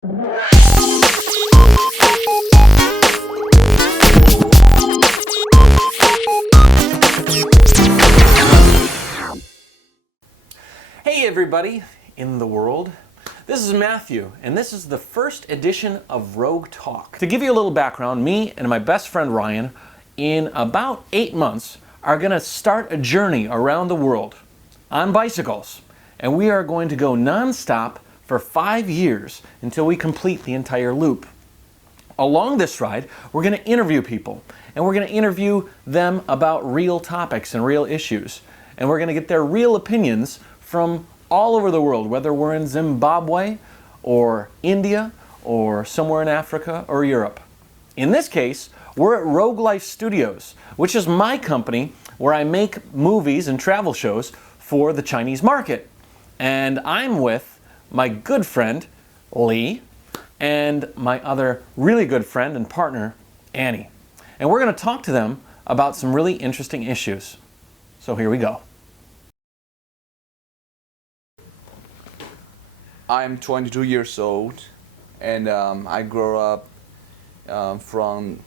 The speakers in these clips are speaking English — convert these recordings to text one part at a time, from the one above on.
Hey everybody in the world. This is Matthew, and this is the first edition of Rogue Talk. To give you a little background, me and my best friend Ryan, in about 8 months, are going to start a journey around the world on bicycles. And we are going to go non-stop for 5 years until we complete the entire loop. Along this ride, we're going to interview people, and we're going to interview them about real topics and real issues. And we're going to get their real opinions from all over the world, whether we're in Zimbabwe or India or somewhere in Africa or Europe. In this case, we're at Rogue Life Studios, which is my company where I make movies and travel shows for the Chinese market. And I'm with my good friend, Lee, and my other really good friend and partner, Anny. And we're going to talk to them about some really interesting issues. So here we go. I'm 22 years old, and I grew up from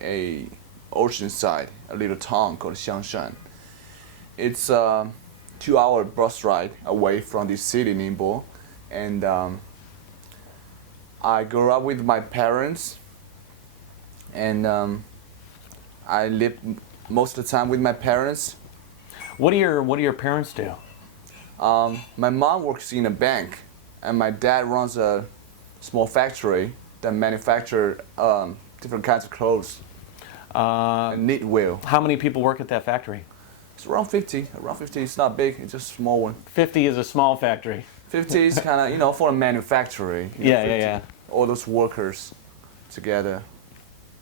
a ocean side, a little town called Xiangshan. It's a 2-hour bus ride away from the city, Ningbo, and I grew up with my parents, and I lived most of the time with my parents. What do your parents do? My mom works in a bank, and my dad runs a small factory that manufactures different kinds of clothes. A knit wheel. How many people work at that factory? It's around 50. Around 50. It's not big. It's just a small one. 50 is a small factory. 50 is kind of, for a manufacturing. Yeah. All those workers together.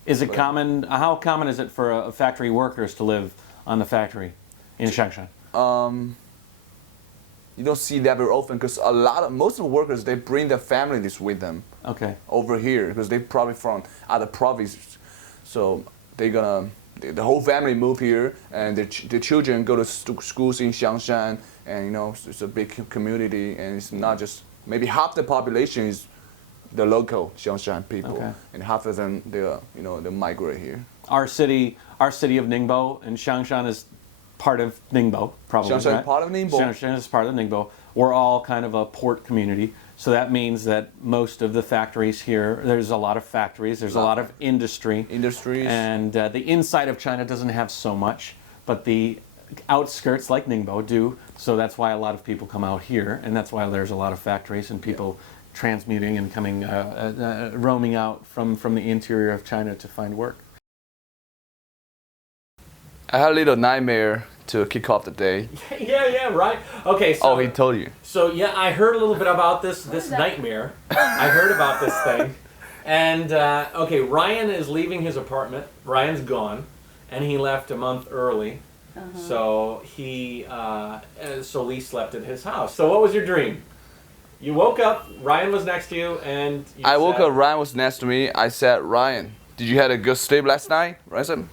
Is it common? How common is it for a factory workers to live on the factory in Xiangshan? You don't see that very often because most of the workers, they bring their families with them. Okay. Over here because they're probably from other provinces, so the whole family move here, and the children go to schools in Xiangshan, and it's a big community, and it's not just maybe half the population is the local Xiangshan people, okay, and half of them they migrate here. Our city of Ningbo and Xiangshan is part of Ningbo, probably. Xiangshan right? is part of Ningbo. Xiangshan is part of Ningbo. We're all kind of a port community, so that means that most of the factories here, there's a lot of factories, there's a lot of industries, and the inside of China doesn't have so much, but the outskirts like Ningbo do, so that's why a lot of people come out here, and that's why there's a lot of factories and people transmuting and coming, roaming out from the interior of China to find work. I had a little nightmare to kick off the day. Yeah, right. Okay, so... Oh, he told you. So, yeah, I heard a little bit about this nightmare. I heard about this thing. And, okay, Ryan is leaving his apartment. Ryan's gone. And he left a month early. So, so Lee slept at his house. So, what was your dream? You woke up, Ryan was next to you, and I woke up, Ryan was next to me. I said, Ryan, did you have a good sleep last night? Ryan said,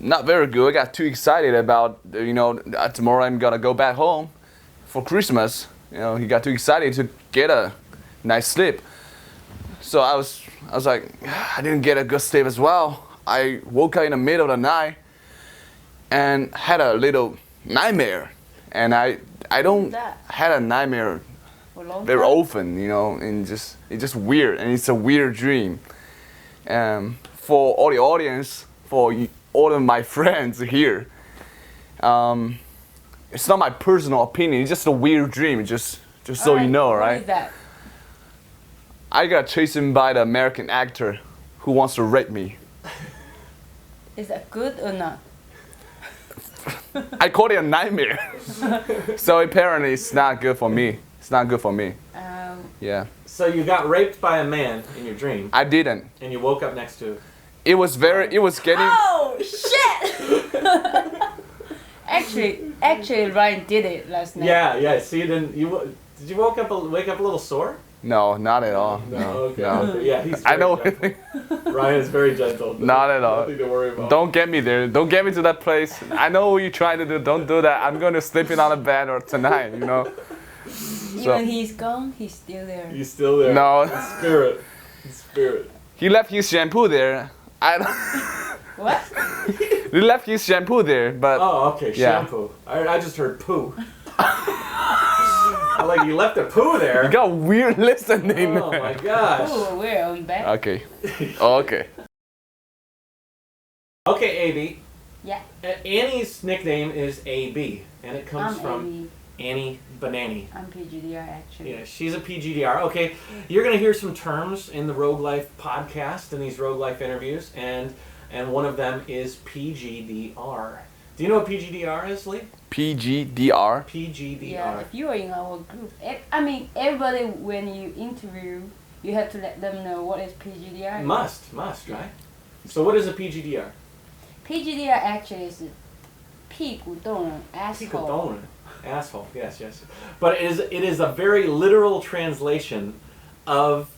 not very good. I got too excited about, tomorrow I'm gonna go back home for Christmas. He got too excited to get a nice sleep. So I was like, I didn't get a good sleep as well. I woke up in the middle of the night and had a little nightmare. And I don't had a nightmare very often, and it's just weird, and it's a weird dream. For all the audience, for all of my friends here, it's not my personal opinion. It's just a weird dream. Just so you know, right? What is that? I got chased by the American actor who wants to rape me. Is that good or not? I call it a nightmare. So apparently it's not good for me. It's not good for me. Yeah. So you got raped by a man in your dream. I didn't. And you woke up next to... It was getting... Oh, shit! Actually, Ryan did it last night. Yeah. So did you wake up a little sore? No, not at all. No. Okay. No. Yeah, he's. I know. Ryan is very gentle. Not at all. Nothing to worry about. Don't get me there. Don't get me to that place. I know what you're trying to do. Don't do that. I'm going to sleep in on a bed or tonight. Even he's gone, he's still there. He's still there. No. In spirit. In spirit. He left his shampoo there. What? He left his shampoo there, but Oh, okay. Yeah. Shampoo. I just heard poo. Like you left a poo there. you got weird listening. Oh my gosh. Oh, we're on back. Okay. Okay. Okay, AB. Yeah. Annie's nickname is AB, and it comes I'm from Annie Banani. I'm PGDR actually. Yeah, she's a PGDR. Okay, you're gonna hear some terms in the Rogue Life podcast and these Rogue Life interviews, and one of them is PGDR. Do you know what PGDR is, Lee? PGDR. PGDR. Yeah, if you are in our group, I mean, everybody when you interview, you have to let them know what is PGDR. Must, right? So what is a PGDR? PGDR actually is 屁股洞人 asshole. Picodona. Asshole. Yes. But it is a very literal translation of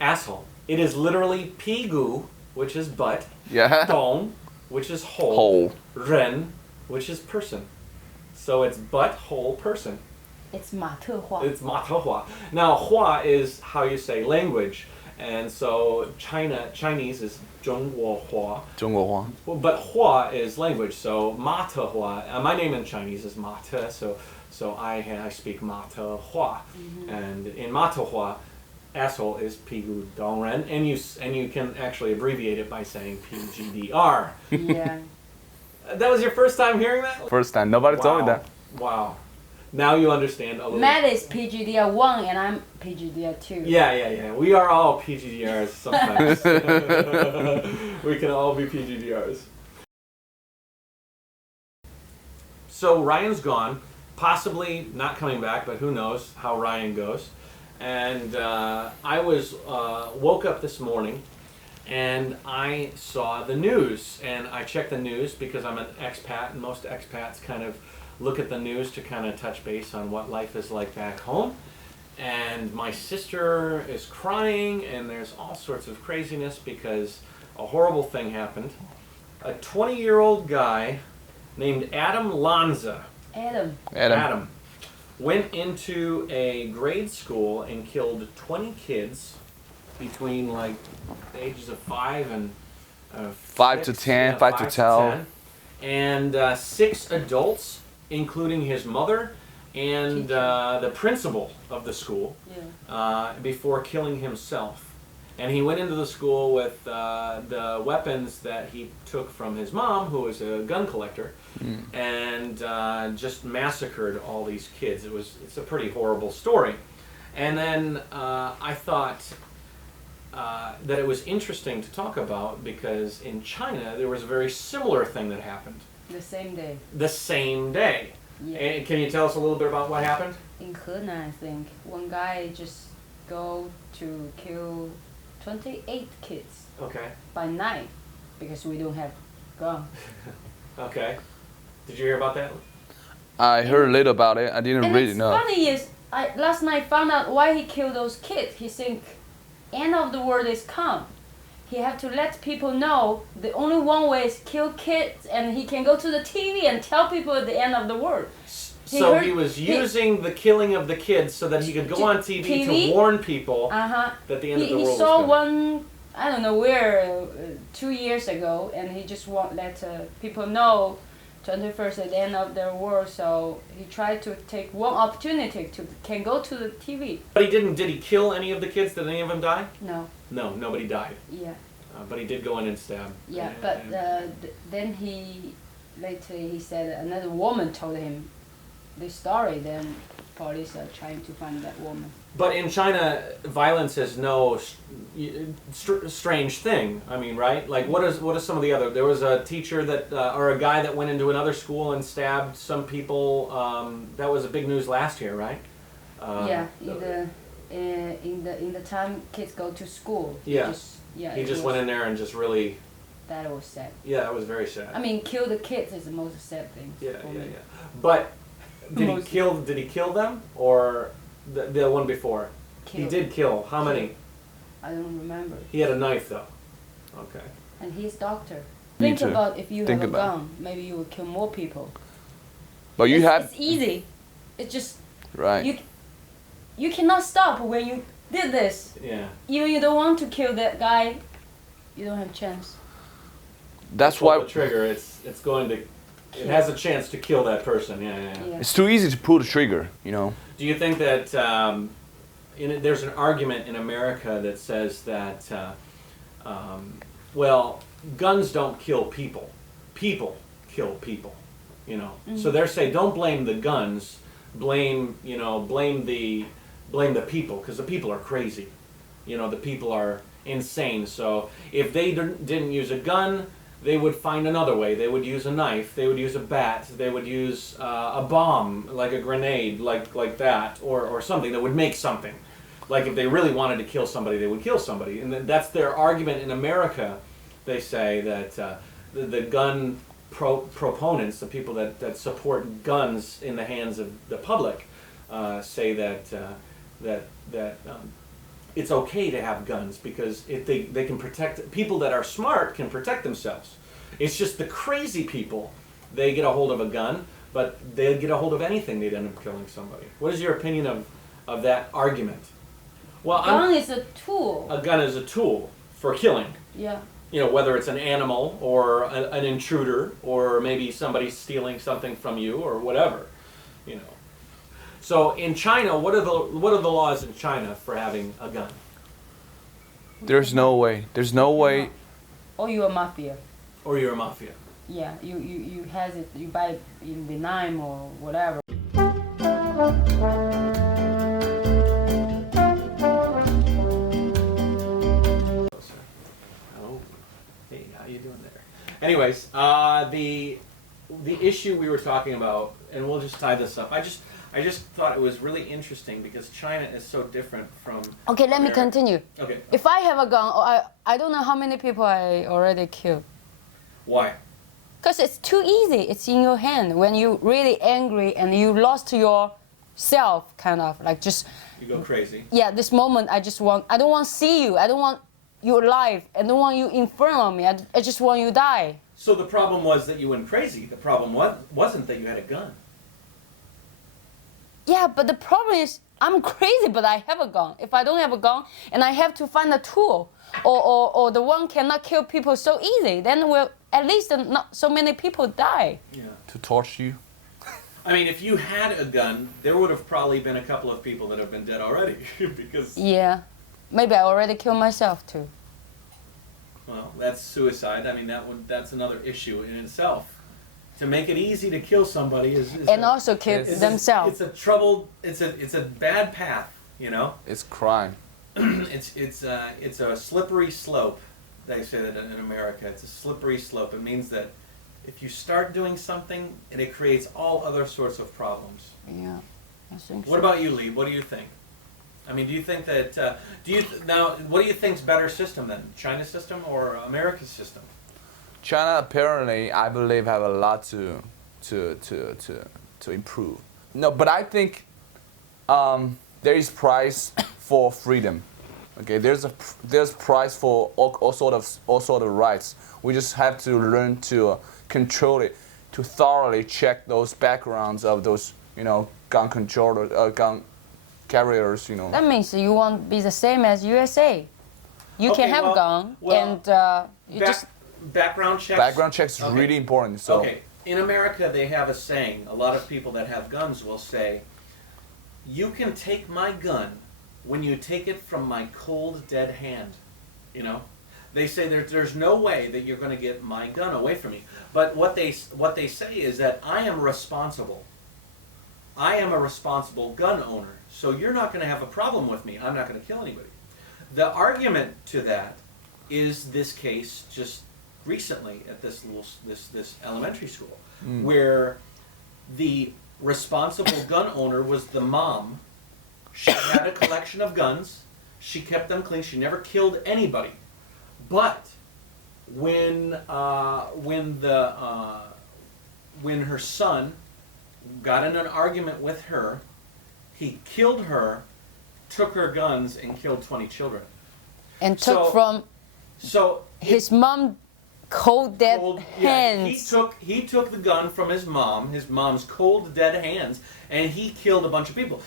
asshole. It is literally pigu, which is butt, Yeah. dong, which is hole, Hole. ren, which is person. So it's butt hole person. It's 马特话. It's matehua. Now hua is how you say language, and so Chinese is 中国话. 中国话. But hua is language, so matehua. My name in Chinese is mate, so I speak matehua, and in matehua, asshole is pigu dongren, and you can actually abbreviate it by saying PGDR. Yeah. That was your first time hearing that? First time. Nobody told me that. Wow. Now you understand a little. Matt is PGDR 1 and I'm PGDR 2. Yeah. We are all PGDRs sometimes. We can all be PGDRs. So Ryan's gone, possibly not coming back, but who knows how Ryan goes. And I woke up this morning and I saw the news, and I checked the news because I'm an expat, and most expats kind of look at the news to kind of touch base on what life is like back home. And my sister is crying, and there's all sorts of craziness because a horrible thing happened. A 20-year-old guy named Adam Lanza Adam. went into a grade school and killed 20 kids between like the ages of 5 and 5 to 10, 5 to 10. And 6 adults, including his mother and the principal of the school, before killing himself. And he went into the school with the weapons that he took from his mom, who was a gun collector, and just massacred all these kids. It's a pretty horrible story. And then I thought that it was interesting to talk about because in China there was a very similar thing that happened. The same day. The same day. Yeah. And can you tell us a little bit about what happened? In Henan, I think, one guy just go to kill 28 kids Okay. by night because we don't have gun. Okay. Did you hear about that? I heard a little about it. I didn't And really it's know. funny is, I last night found out why he killed those kids. He think end of the world is come. He have to let people know the only one way is kill kids, and he can go to the TV and tell people at the end of the world. So he was using the killing of the kids so that he could go on TV to warn people that the end of the world was He saw coming. one, I don't know where, 2 years ago, and he just want let people know 21st at the end of the world. So he tried to take one opportunity to can go to the TV. But he didn't. Did he kill any of the kids? Did any of them die? No. No, nobody died. Yeah. But he did go in and stab. Yeah, And- but and- then later he said another woman told him this story. Then police are trying to find that woman. But in China, violence is no strange thing. I mean, right? Like, what is some of the other? There was a teacher that, or a guy that went into another school and stabbed some people. That was a big news last year, right? Yeah, in the time kids go to school. Yeah. He it just went in there and just really. That was sad. Yeah, that was very sad. I mean, kill the kids is the most sad thing. Yeah. for me. But did he Most- kill? Did he kill them or the one before? Kill. He did kill. How many? I don't remember. He had a knife though. Okay. And he's doctor. Me Think too. about if you Think have a about gun, maybe you would kill more people. But you had It's easy. It's just right. you. you cannot stop when you did this. Yeah. Even you don't want to kill that guy, you don't have chance. That's Pull why the trigger. It's going to. It has a chance to kill that person. Yeah. it's too easy to pull the trigger, you know. Do you think that there's an argument in America that says that, well, guns don't kill people. People kill people, you know. So they're saying don't blame the guns, blame the people, because the people are crazy. You know, the people are insane. So if they didn't use a gun, they would find another way. They would use a knife. They would use a bat. They would use a bomb, like a grenade, like that, or something that would make something. Like if they really wanted to kill somebody, they would kill somebody. And that's their argument in America. They say that the gun proponents, the people that support guns in the hands of the public, say that it's okay to have guns because if they can protect people that are smart can protect themselves. It's just the crazy people, they get a hold of a gun, but they get a hold of anything, they'd end up killing somebody. What is your opinion of that argument? Well, A gun is a tool. a gun is a tool for killing. Yeah. You know, whether it's an animal or an intruder or maybe somebody stealing something from you or whatever, you know. So in China, what are the laws in China for having a gun? There's no way. There's no way. Or you're a mafia. Or you're a mafia? Yeah, you has it. You buy it in Vietnam or whatever. Oh, hey, how you doing there? Anyways, the issue we were talking about, and we'll just tie this up. I just thought it was really interesting because China is so different from. Okay, let me continue. Okay. If I have a gun, I don't know how many people I already killed. Why? Because it's too easy. It's in your hand. When you're really angry and you lost yourself, kind of like just. You go crazy. Yeah, this moment I don't want to see you. I don't want you alive. I don't want you in front of me. I just want you to die. So the problem was that you went crazy. The problem wasn't that you had a gun. Yeah, but the problem is I'm crazy, but I have a gun. If I don't have a gun and I have to find a tool, or the one cannot kill people so easy, then at least not so many people die. Yeah. To torture you. I mean, if you had a gun, there would have probably been a couple of people that have been dead already because. Yeah, maybe I already killed myself too. Well, that's suicide. I mean, that's another issue in itself. To make it easy to kill somebody is And also kill themselves. It's a bad path, you know. It's crime. It's a slippery slope. They say that in America, it's a slippery slope. It means that if you start doing something, and it creates all other sorts of problems. Yeah, I think so. What about you, Lee? What do you think? I mean, do you think that what do you think's better system then, China's system or America's system? China apparently, I believe, have a lot to improve. No, but I think there is price for freedom. Okay, there's price for all sort of rights. We just have to learn to control it, to thoroughly check those backgrounds of those gun controllers, gun carriers. That means you won't be the same as USA. You Okay, can have a gun and you just. Background checks? Background checks is Okay. really important. So. Okay, in America they have a saying, a lot of people that have guns will say, you can take my gun when you take it from my cold, dead hand, you know? They say there's no way that you're going to get my gun away from me. But what they say is that I am responsible. I am a responsible gun owner, so you're not going to have a problem with me. I'm not going to kill anybody. The argument to that is this case just recently at this elementary school, where the responsible gun owner was the mom. She had a collection of guns. She kept them clean. She never killed anybody. But when her son got in an argument with her, he killed her, took her guns, and killed 20 children. And took from his mom cold dead hands. Yeah, he took the gun from his mom's cold dead hands, and he killed a bunch of people.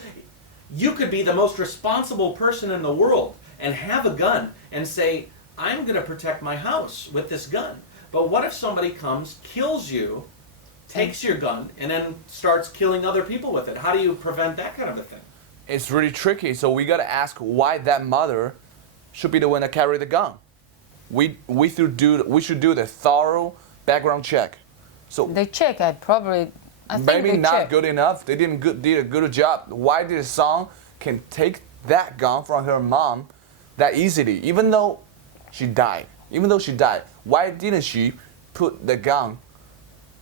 You could be the most responsible person in the world and have a gun and say, I'm going to protect my house with this gun. But what if somebody comes, kills you, takes your gun, and then starts killing other people with it? How do you prevent that kind of a thing? It's really tricky. So we gotta ask why that mother should be the one to carry the gun. We should do the thorough background check. So They check. I think maybe they not check. good enough. They did a good job. Why did son can take that gun from her mom that easily, even though she died? Why didn't she put the gun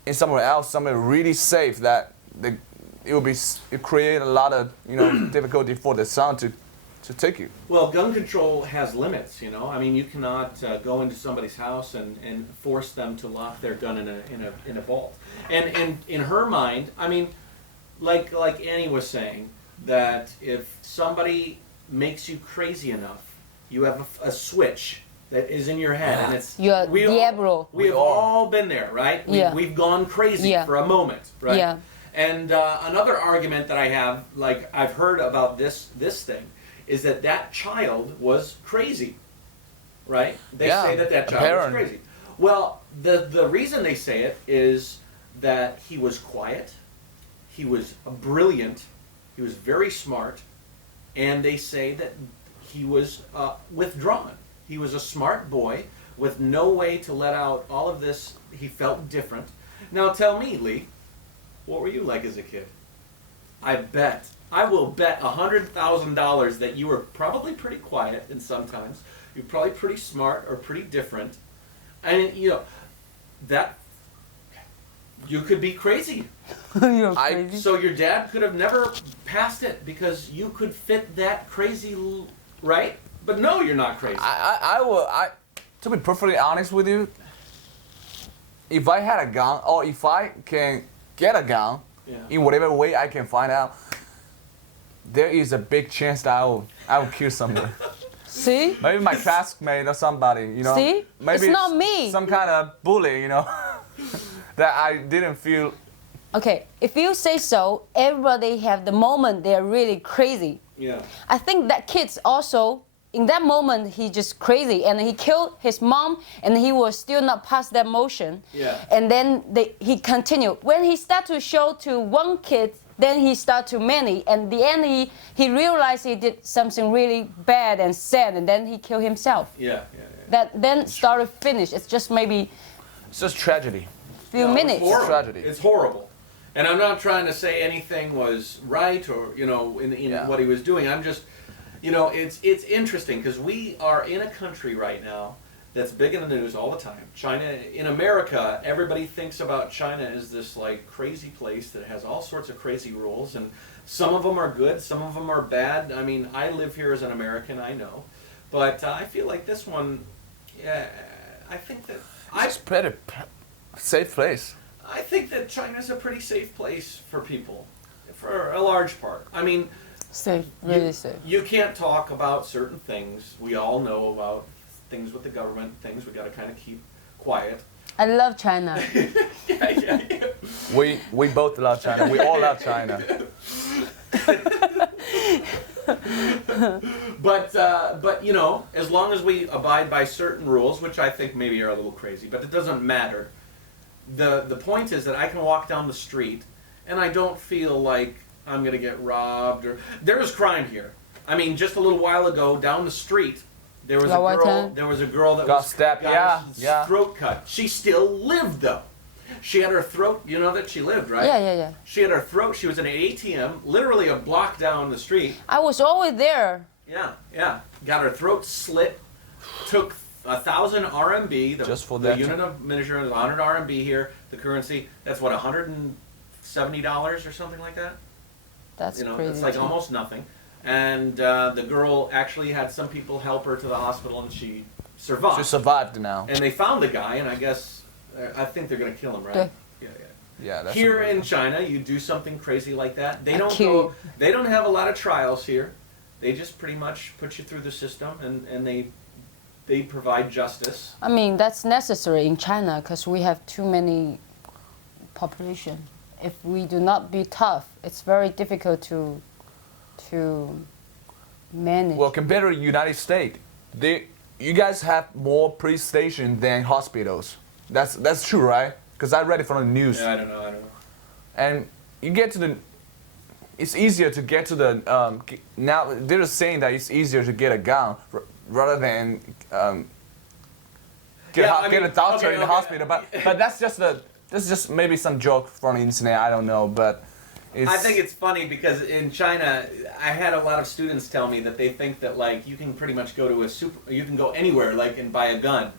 in somewhere else, somewhere really safe that it create a lot of difficulty for the son to take you? Well, gun control has limits, I mean, you cannot go into somebody's house and force them to lock their gun in a vault. And in her mind, I mean, like Annie was saying, that if somebody makes you crazy enough, you have a switch that is in your head, and it's You're Diablo. We've all been there, right? We've gone crazy for a moment, right? Yeah. And another argument that I have, like I've heard about this thing, is that child was crazy, right? They say that child was crazy. Well, the reason they say it is that he was quiet, he was brilliant, he was very smart, and they say that he was withdrawn. He was a smart boy with no way to let out all of this. He felt different. Now tell me, Lee, what were you like as a kid? I will bet $100,000 that you were probably pretty quiet, and sometimes you're probably pretty smart or pretty different, and that you could be crazy. You're crazy. So your dad could have never passed it because you could fit that crazy, right? But no, you're not crazy. To be perfectly honest with you, if I had a gun, or if I can get a gun, in whatever way I can find out, there is a big chance that I will kill someone. See? Maybe my classmate or somebody, See? Maybe it's not me. Some kind of bully, that I didn't feel. Okay, if you say so, everybody have the moment they're really crazy. Yeah. I think that kid's also, in that moment, he just crazy, and he killed his mom, and he was still not past that motion. Yeah. And then he continued. When he start to show to one kid, then he start to many, and the end he realized he did something really bad and sad, and then he killed himself. Yeah. That then story finished. It's just maybe It's just tragedy. few minutes. It's horrible. Tragedy. It's horrible. And I'm not trying to say anything was right or in what he was doing. I'm just it's interesting because we are in a country right now that's big in the news all the time. China, in America, everybody thinks about China as this like crazy place that has all sorts of crazy rules, and some of them are good, some of them are bad. I mean, I live here as an American, I know, but I feel like this one, I think that It's a pretty safe place. I think that China's a pretty safe place for people, for a large part. I mean, Safe, really safe. you can't talk about certain things. We all know about things with the government, things we got to kind of keep quiet. I love China. Yeah. We both love China. We all love China. But as long as we abide by certain rules, which I think maybe are a little crazy, but it doesn't matter. The point is that I can walk down the street and I don't feel like I'm gonna get robbed or there was crime here. I mean, just a little while ago down the street, there was a girl that Got stabbed. got her Yeah. throat cut. She still lived though. She had her throat. You know that she lived, right? Yeah. She had her throat. She was in an ATM, literally a block down the street. I was always there. Yeah. Got her throat slit. Took 1,000 RMB. Just for the that. unit of measure is 100 RMB here. The currency. That's what $170 or something like that. That's crazy. It's like too. almost nothing. And the girl actually had some people help her to the hospital, and she survived. She survived now. And they found the guy, and I think they're gonna kill him, right? Yeah. Yeah, that's Here a in China, you do something crazy like that. They I don't kill you. They don't have a lot of trials here. They just pretty much put you through the system, and they provide justice. I mean, that's necessary in China because we have too many population. If we do not be tough, it's very difficult to to manage. Well, compared to the United States, you guys have more police stations than hospitals. That's true, right? Because I read it from the news. Yeah, I don't know. And you get to it's easier to get to the, now they're saying that it's easier to get a gun rather than get a doctor in the hospital. But that's just maybe some joke from the internet, I don't know, but I think it's funny because in China, I had a lot of students tell me that they think that like you can pretty much go to you can go anywhere like and buy a gun.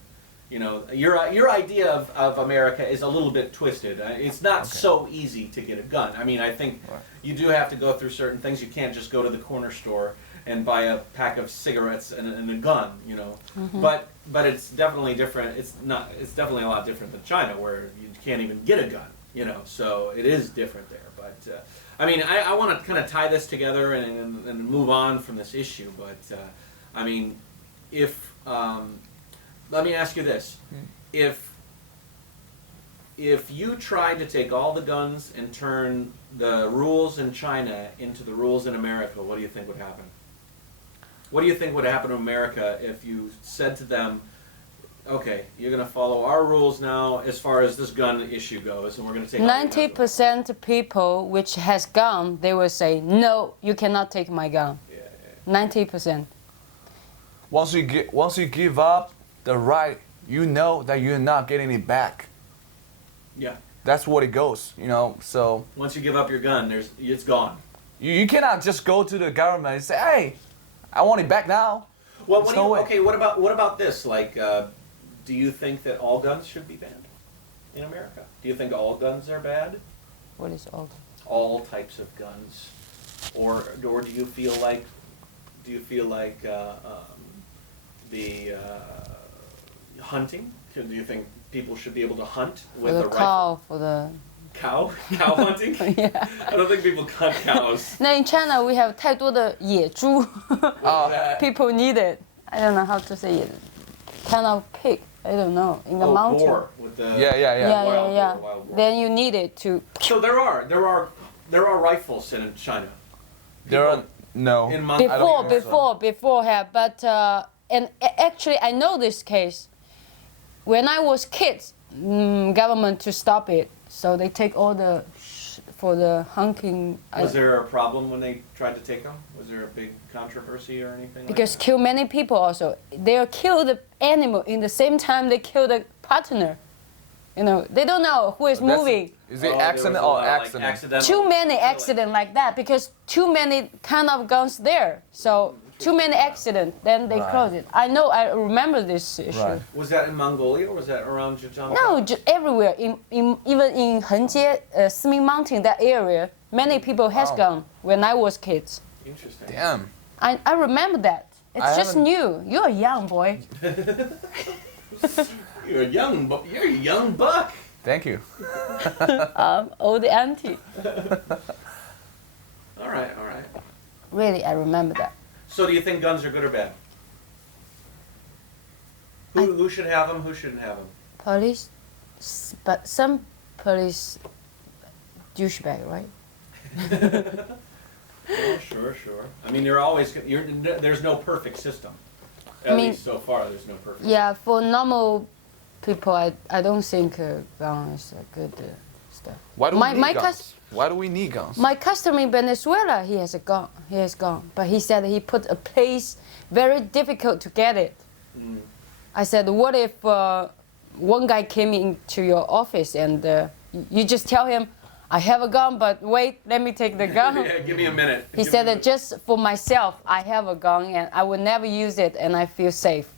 You know, your idea of America is a little bit twisted. It's not so easy to get a gun. I mean, I think you do have to go through certain things. You can't just go to the corner store and buy a pack of cigarettes and a gun. You know, but it's definitely different. It's definitely a lot different than China, where you can't even get a gun. You know, so it is different there. But I mean, I want to kind of tie this together and move on from this issue. But I mean, if let me ask you this: if you tried to take all the guns and turn the rules in China into the rules in America, what do you think would happen? What do you think would happen to America if you said to them, okay, you're going to follow our rules now as far as this gun issue goes, and we're going to take 90% of people which has gun, they will say, no, you cannot take my gun. 90%. Once you give up the right, you know that you're not getting it back. Yeah. That's what it goes, you know. So once you give up your gun, it's gone. You cannot just go to the government and say, hey, I want it back now. Well, what about this? Like, do you think that all guns should be banned in America? Do you think all guns are bad? What is all? All types of guns, or do you feel like the hunting? Do you think people should be able to hunt with a rifle? For the cow hunting? Yeah. I don't think people hunt cows. Now in China we have 太多的野猪. People need it. I don't know how to say it. Kind of pig. I don't know. In the mountain. Boar with the Yeah. Wild boar. Then you need it to. So there are rifles in China. There are no. In Before have, but and actually I know this case. When I was kids, government to stop it, so they take all the for the hunting. Was there a problem when they tried to take them? Was there a big controversy or anything? Because like that? kill many people also. They kill the animal in the same time they kill the partner. You know, they don't know who is moving. Is it accident or accident? Like accidental Too many accidents like that because too many kind of guns there. So too many accidents, then they close it. I remember this issue. Right. Was that in Mongolia or was that around Zhejiang? No, everywhere. Even in Henjie, Siming Mountain, that area, many people has gone when I was kids. Interesting. Damn. I remember that. It's just new. You're a young boy. You're a young buck. Thank you. Old auntie. All right. Really, I remember that. So do you think guns are good or bad? Who should have them? Who shouldn't have them? Police, but some police douchebag, right? Oh, sure. I mean, there's no perfect system. At least so far, there's no perfect system. Yeah, for normal people, I don't think gun is a good stuff. Why do we need guns? Why do we need guns? My customer in Venezuela, he has a gun. He has gun, but he said he put a place very difficult to get it. I said, what if one guy came into your office and you just tell him, I have a gun, but wait, let me take the gun. Yeah, give me a minute. He said that just for myself, I have a gun and I will never use it and I feel safe.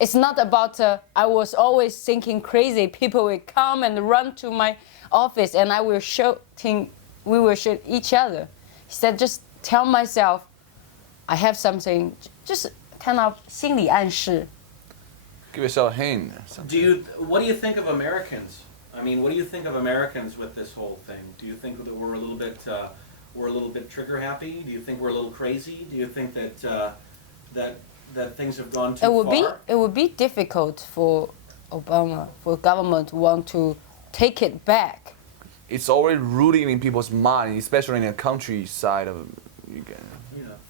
It's not about, I was always thinking crazy. People will come and run to my office and we will shoot each other. He said, just tell myself, I have something, just kind of 心理暗示. Give yourself a hint. What do you think of Americans? I mean, what do you think of Americans with this whole thing? Do you think that we're a little bit trigger happy? Do you think we're a little crazy? Do you think that things have gone too far? It would be difficult for Obama, for government to want to take it back. It's already rooted in people's mind, especially in the countryside of You can.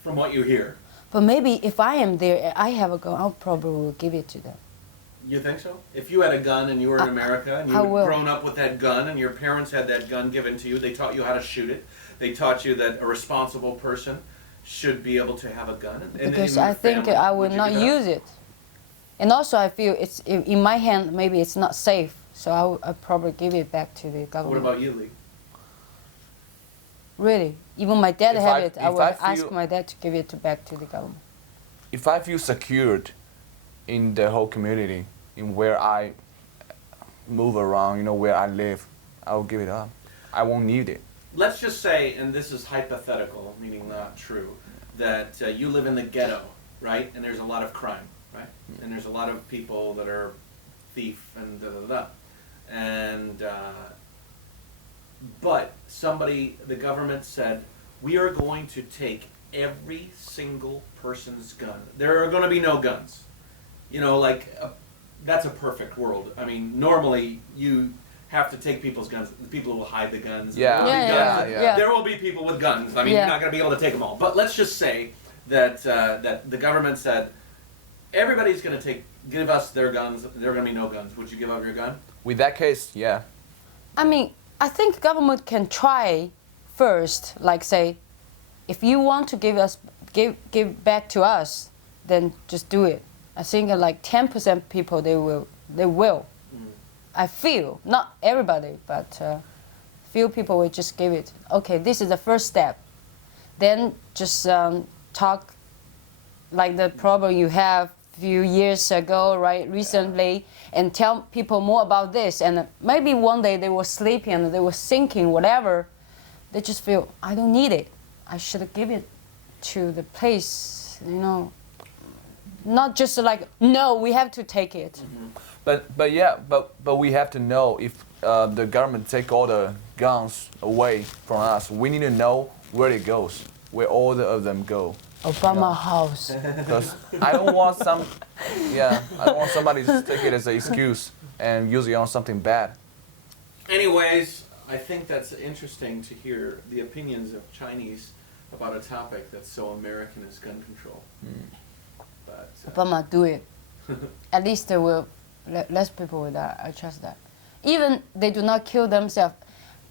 From what you hear. But maybe if I am there, I have a gun, I'll probably will give it to them. You think so? If you had a gun and you were in America and you I had will. grown up with that gun and your parents had that gun given to you, they taught you how to shoot it. They taught you that a responsible person should be able to have a gun. And Because in I your think family, I would will you not give it up? use it. And also I feel it's in my hand, maybe it's not safe. So I'll probably give it back to the What government. about you, Lee? Really? Even my dad If have I- it. I if will I ask feel- my dad to give it back to the government. If I feel secured in the whole community, in where I move around, where I live, I'll give it up. I won't need it. Let's just say, and this is hypothetical, meaning not true, that you live in the ghetto, right? And there's a lot of crime, right? And there's a lot of people that are thief and da-da-da-da. And, but the government said, we are going to take every single person's gun. There are going to be no guns. That's a perfect world. I mean, normally you have to take people's guns. The people will hide the guns. Yeah. There will be Yeah, guns. yeah. There will be people with guns. I mean, Yeah. you're not going to be able to take them all. But let's just say that that the government said, everybody's going to give us their guns. There are going to be no guns. Would you give up your gun? With that case, yeah. I mean, I think government can try first, like say, if you want to give back to us, then just do it. I think like 10% people they will. I feel not everybody, but few people will just give it. Okay, this is the first step. Then just talk like the problem you have few years ago, right? Recently, and tell people more about this. And maybe one day they were sleeping and they were thinking whatever. They just feel I don't need it. I should give it to the place, Not just like no, we have to take it. But we have to know if the government take all the guns away from us. We need to know where it goes, where all of them go. Obama house. Because I don't want somebody to take it as an excuse and use it on something bad. Anyways, I think that's interesting to hear the opinions of Chinese about a topic that's so American as gun control. But, Obama do it. At least there will less people with that. I trust that. Even they do not kill themselves.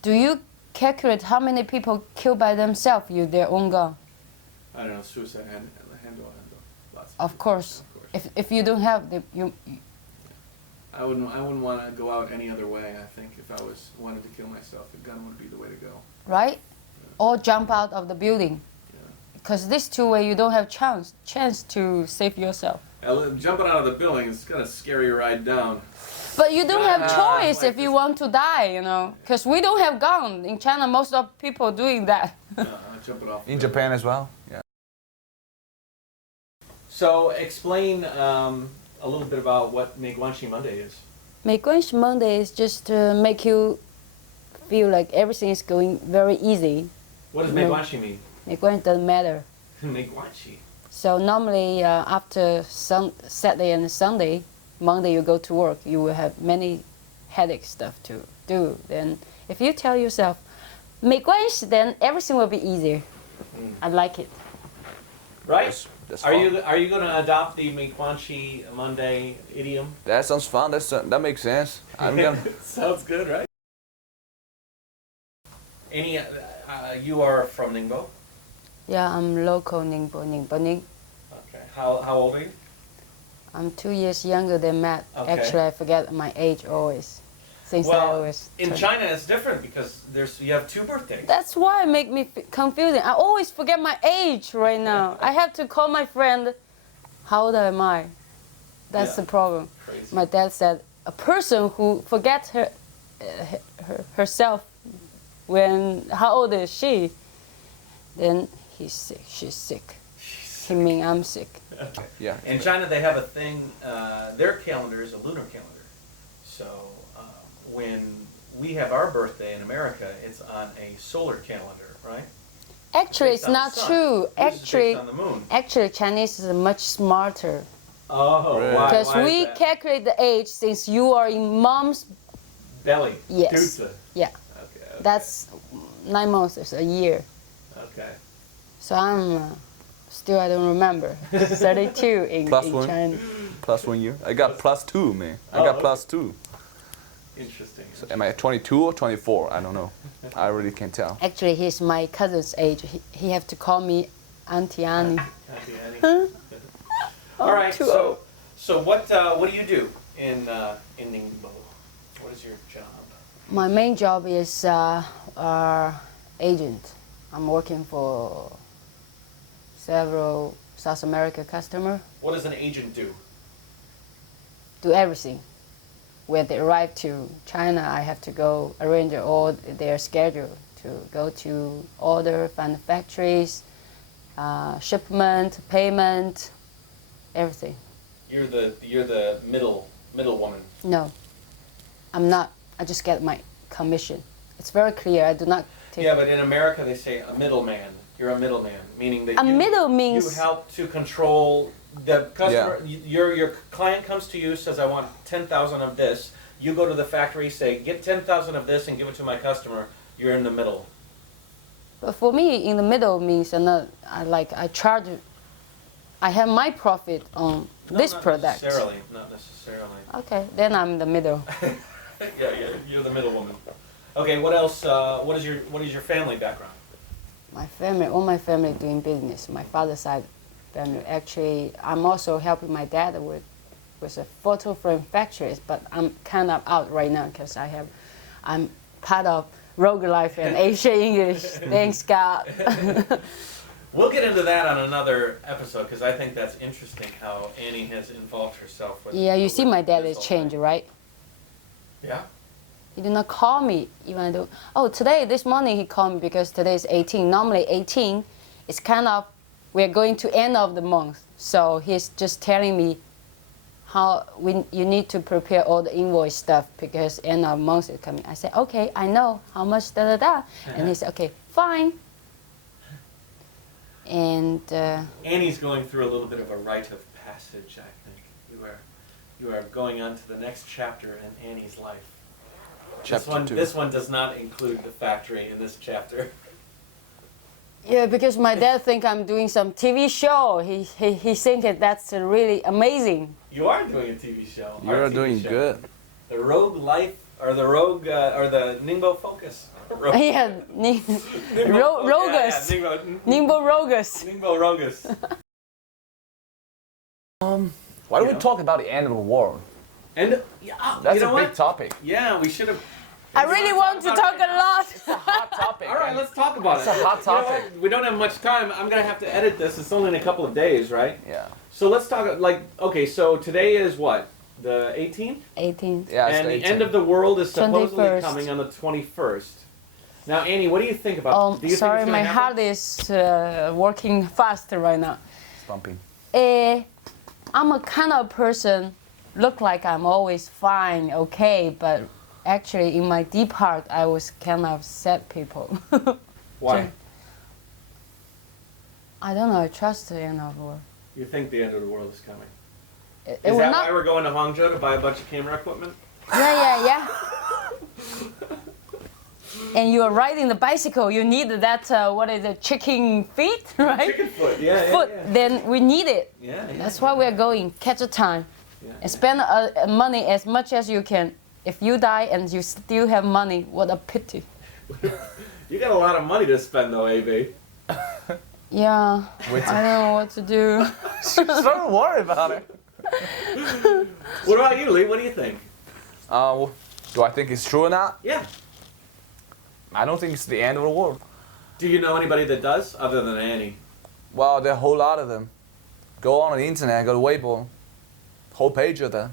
Do you calculate how many people kill by themselves with their own gun? I don't know, suicide handle. Lots Of course. Of course. If you don't have you I wouldn't want to go out any other way. I think if I wanted to kill myself, a gun would be the way to go. right? Or jump out of the building. Yeah. Because this two way you don't have chance to save yourself. Jumping out of the building is kind of scary ride down. But you don't have choice like if you want to die, Because we don't have gun. In China, most of people doing that. Jumping off. In Japan as well. Yeah. So explain a little bit about what Muanchi Monday is. Muanchi Monday is just to make you feel like everything is going very easy. What does No. Muanchi mean? Muanchi doesn't matter. Muanchi. So normally after Saturday and Sunday, Monday you go to work, you will have many headache stuff to do. Then if you tell yourself, 没关系, then everything will be easier. I like it. Right? That's Are fun. you going to adopt the Muanchi Monday idiom? That sounds fun. That makes sense. I'm gonna. Sounds good, right? You are from Ningbo? Yeah, I'm local Ningbo. Okay. How old are you? I'm 2 years younger than Matt. Okay. Actually, I forget my age always. Since I Well, was in 20. China it's different because you have 2 birthdays. That's why it make me confusing. I always forget my age right now. I have to call my friend, how old am I? That's Yeah. the problem. Crazy. My dad said, a person who forgets herself when, how old is she? Then he's sick, she's sick. He mean I'm sick. Okay. Yeah. In China, they have a thing. Their calendar is a lunar calendar. So when we have our birthday in America, it's on a solar calendar, right? Actually, Based it's on the not sun. true. Yours is Actually, based on the moon. actually, Chinese is much smarter Oh, Really? why? because why is we that? calculate the age since you are in mom's. belly. Yes. Tutsa. Yeah, Okay. that's 9 months. It's a year. Okay. So I'm still I don't remember 32 in Plus one. China. Plus 1 year. I got +2, man. I got +2. Interesting. So am I 22 or 24? I don't know. I really can't tell. Actually, he's my cousin's age. He have to call me Auntie Anny. All right. too old. So what do you do in Ningbo? What is your job? My main job is agent. I'm working for several South America customer. What does an agent do? Do everything. When they arrive to China, I have to go arrange all their schedule to go to order, find factories, shipment, payment, everything. You're the middle woman. No, I'm not. I just get my commission. It's very clear. I do not take. Yeah, but in America they say a middleman. You're a middleman, meaning that middle means you help to control the customer. Your client comes to you, says, "I want 10,000 of this." You go to the factory, say, "Get 10,000 of this and give it to my customer." You're in the middle. But for me, in the middle means I charge. I have my profit on this product. Not necessarily. Okay, then I'm in the middle. Yeah, you're the middle woman. Okay, what else? What is your family background? All my family doing business. My father's side family. Actually, I'm also helping my dad with a photo frame factories, but I'm kind of out right now because I'm part of Rogue Life and Asia English. Thanks God. We'll get into that on another episode because I think that's interesting how Annie has involved herself with. Yeah, you see my dad this is whole changed, thing. right? Yeah. He did not call me even I do. Oh, this morning he called me because today is 18. Normally 18 is kind of, we're going to end of the month. So he's just telling me how you need to prepare all the invoice stuff because end of month is coming. I said, okay, I know how much da. And he said, okay, fine. And Annie's going through a little bit of a rite of passage, I think. You are going on to the next chapter in Annie's life. Chapter 2. This one does not include the factory in this chapter. yeah, because my dad think I'm doing some TV show. He think that's really amazing. You are doing a TV show. You're doing good. The Rogue Life, or the Rogue, or the Ningbo Focus. Yeah, Rogus. Nimbo Rogus. Ningbo Rogus. Why don't we talk about the end of the world? And That's you know a big what? topic. Yeah, we should have. I really want to talk a lot. It's a hot topic. All right, let's talk about it. It's a hot You know topic. what? We don't have much time. I'm gonna have to edit this. It's only in a couple of days, right? Yeah. So let's talk. Okay, so today is what? The 18th? 18th. Yeah. And the end of the world is supposedly 21st. coming on the 21st. Now, Annie, what do you think about? Do you Sorry, think it's my gonna heart happen? is working fast right now. It's bumping. I'm a kind of person, look like I'm always fine, okay, but actually in my deep heart, I was kind of sad people. Why? I don't know, I trust the end of the world. You think the end of the world is coming? It Is will that not, why we're going to Hangzhou to buy a bunch of camera equipment? yeah. And you are riding the bicycle, you need that, what is it, chicken feet, right? Chicken foot, yeah. Foot, then we need it. Yeah. That's why we're going, catch a time. Yeah. And spend money as much as you can. If you die and you still have money, what a pity. You got a lot of money to spend though, AB. Yeah, I don't know what to do. Don't worry about it. What about you, Lee? What do you think? Do I think it's true or not? Yeah. I don't think it's the end of the world. Do you know anybody that does, other than Annie? Well, there are a whole lot of them. Go on the internet, go to Weibo. Whole page of them.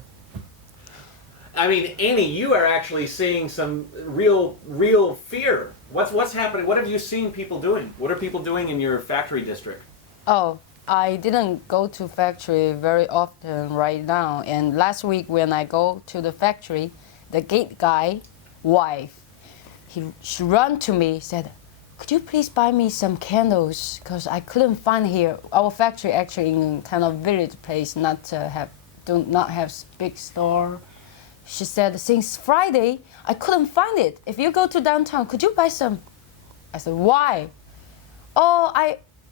I mean, Annie, you are actually seeing some real fear. What's happening? What have you seen people doing? What are people doing in your factory district? Oh, I didn't go to factory very often right now. And last week when I go to the factory, the gate guy, wife, she ran to me, said, could you please buy me some candles? Because I couldn't find here. Our factory actually in kind of village place, do not have big store. She said, since Friday, I couldn't find it. If you go to downtown, could you buy some? I said, why? Oh,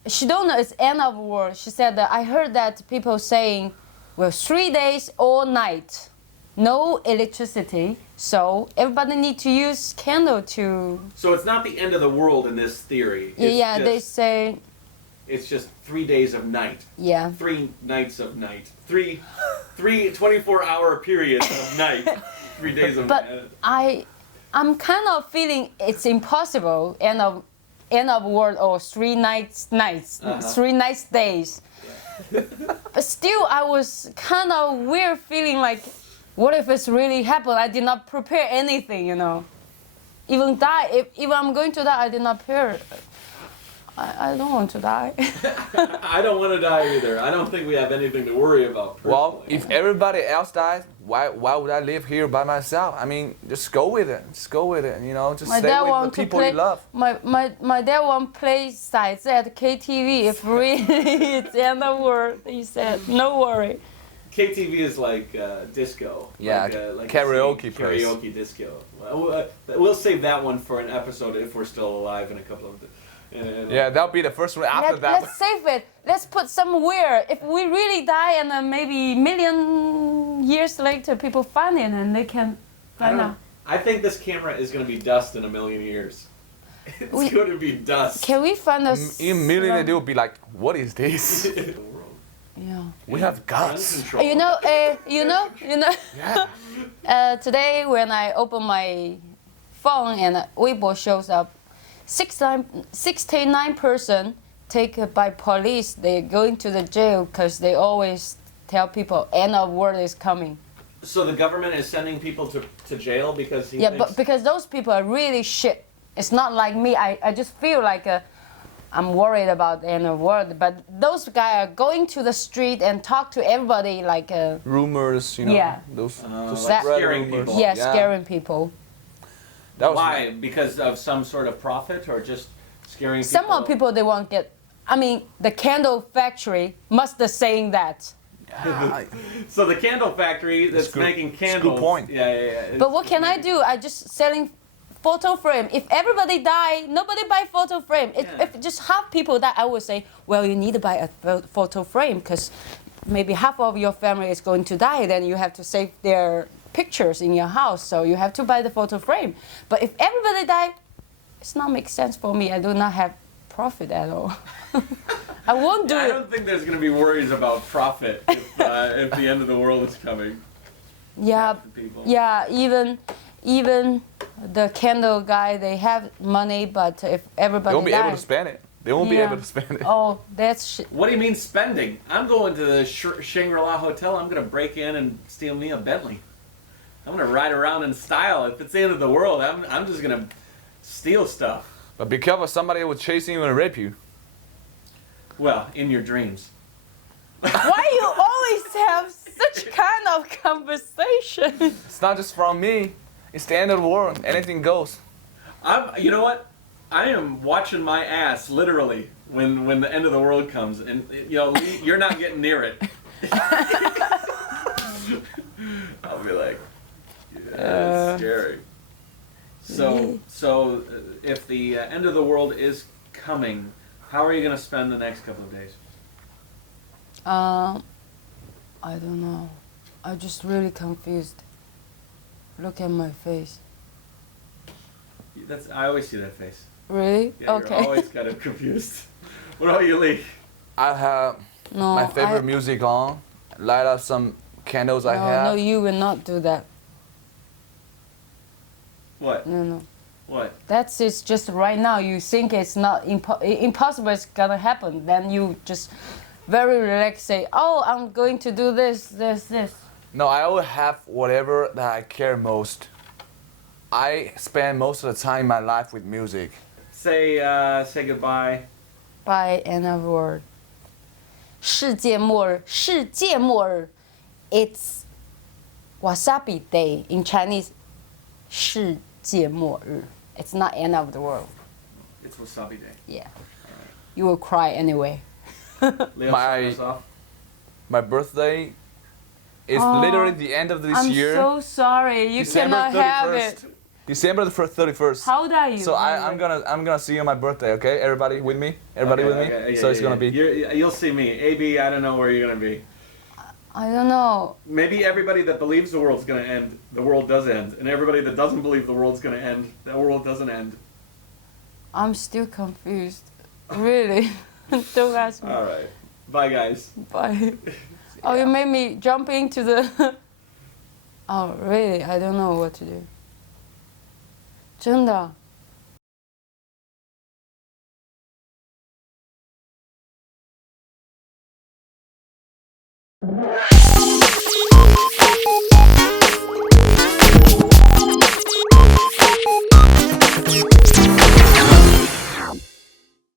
she don't know it's end of the world. She said that I heard that people saying, well, 3 days all night, no electricity, so everybody need to use candle to. So it's not the end of the world in this theory. It's Yeah, just, they say. It's just 3 days of night. Yeah. 3 nights of night. Three 24-hour periods of night. 3 days of But night. I'm kind of feeling it's impossible end of world or 3 nights 3 nights days. But still, I was kind of weird feeling like, what if it's really happened? I did not prepare anything, you know. Even die, if I'm going to die, I did not prepare. I don't want to die. I don't want to die either. I don't think we have anything to worry about. Personally. Well, if everybody else dies, why would I live here by myself? I mean, just go with it. Just go with it. You know, just stay with the people you love. My dad want play sites at KTV. If really it's the end of the world, he said, no worry. KTV is like disco. Yeah, like karaoke place. Karaoke disco. We'll save that one for an episode if we're still alive in a couple of. Yeah, that'll be the first one after that. Let's save it. Let's put somewhere. If we really die and then maybe million years later people find it and they can find out. I think this camera is going to be dust in a million years. It's going to be dust. Can we find us? In a million, they will be like, what is this? Yeah. We have guts. You know. Yeah. Today when I open my phone and Weibo shows up, 69% taken by police. They're going to the jail because they always tell people end of world is coming. So the government is sending people to jail because he thinks... but because those people are really shit. It's not like me. I just feel like I'm worried about the end of the world. But those guys are going to the street and talk to everybody like... rumors, you know. Yeah. Those like scaring people. Yeah, scaring people. Why? Because of some sort of profit or just scaring people? Some people they won't get. I mean, the candle factory must be saying that. So the candle factory that's making candles. Good point. Yeah. But what can I do? I just selling photo frame. If everybody die, nobody buy photo frame. If just half people die, I would say, well, you need to buy a photo frame because maybe half of your family is going to die. Then you have to save their pictures in your house, so you have to buy the photo frame. But if everybody die, it's not make sense for me. I do not have profit at all. I won't do it. I don't think there's going to be worries about profit if the end of the world is coming. Yeah, even the candle guy, they have money, but if everybody they won't be able to spend it. They won't be able to spend it. Oh, that's shit. What do you mean spending? I'm going to the Shangri-La Hotel. I'm going to break in and steal me a Bentley. I'm going to ride around in style. If it's the end of the world, I'm just going to steal stuff. But be careful, somebody will chase you and rape you. Well, in your dreams. Why you always have such kind of conversation? It's not just from me. It's the end of the world. Anything goes. You know what? I am watching my ass, literally, when the end of the world comes. And, you know, you're not getting near it. I'll be like, yeah, it's scary. So if the end of the world is coming, how are you going to spend the next couple of days? I don't know. I'm just really confused. Look at my face. I always see that face. Really? Yeah, okay. You're always kind of confused. What about you, Lee? I have my favorite music on. Light up some candles I have. No, you will not do that. What? No. What? That's it's just right now. You think it's not impossible. It's gonna happen. Then you just very relaxed say, "Oh, I'm going to do this." No, I always have whatever that I care most. I spend most of the time in my life with music. Say goodbye. By another word. 世界末日，世界末日. It's Wasabi Day in Chinese. 世界末日. It's not end of the world. It's Wasabi Day. Yeah. You will cry anyway. Leo, start us off. My birthday is literally the end of this year. I'm so sorry. You December cannot have 31st. it. December the 31st. How old are you? So I'm gonna see you on my birthday, okay? Everybody with me? Everybody with me? Okay, So it's gonna be. You'll see me. AB, I don't know where you're gonna be. I don't know. Maybe everybody that believes the world's gonna end, the world does end, and everybody that doesn't believe the world's gonna end, the world doesn't end. I'm still confused. Really. Don't ask me. All right. Bye, guys. Bye. Oh, you made me jump into the... Oh, really? I don't know what to do. 真的。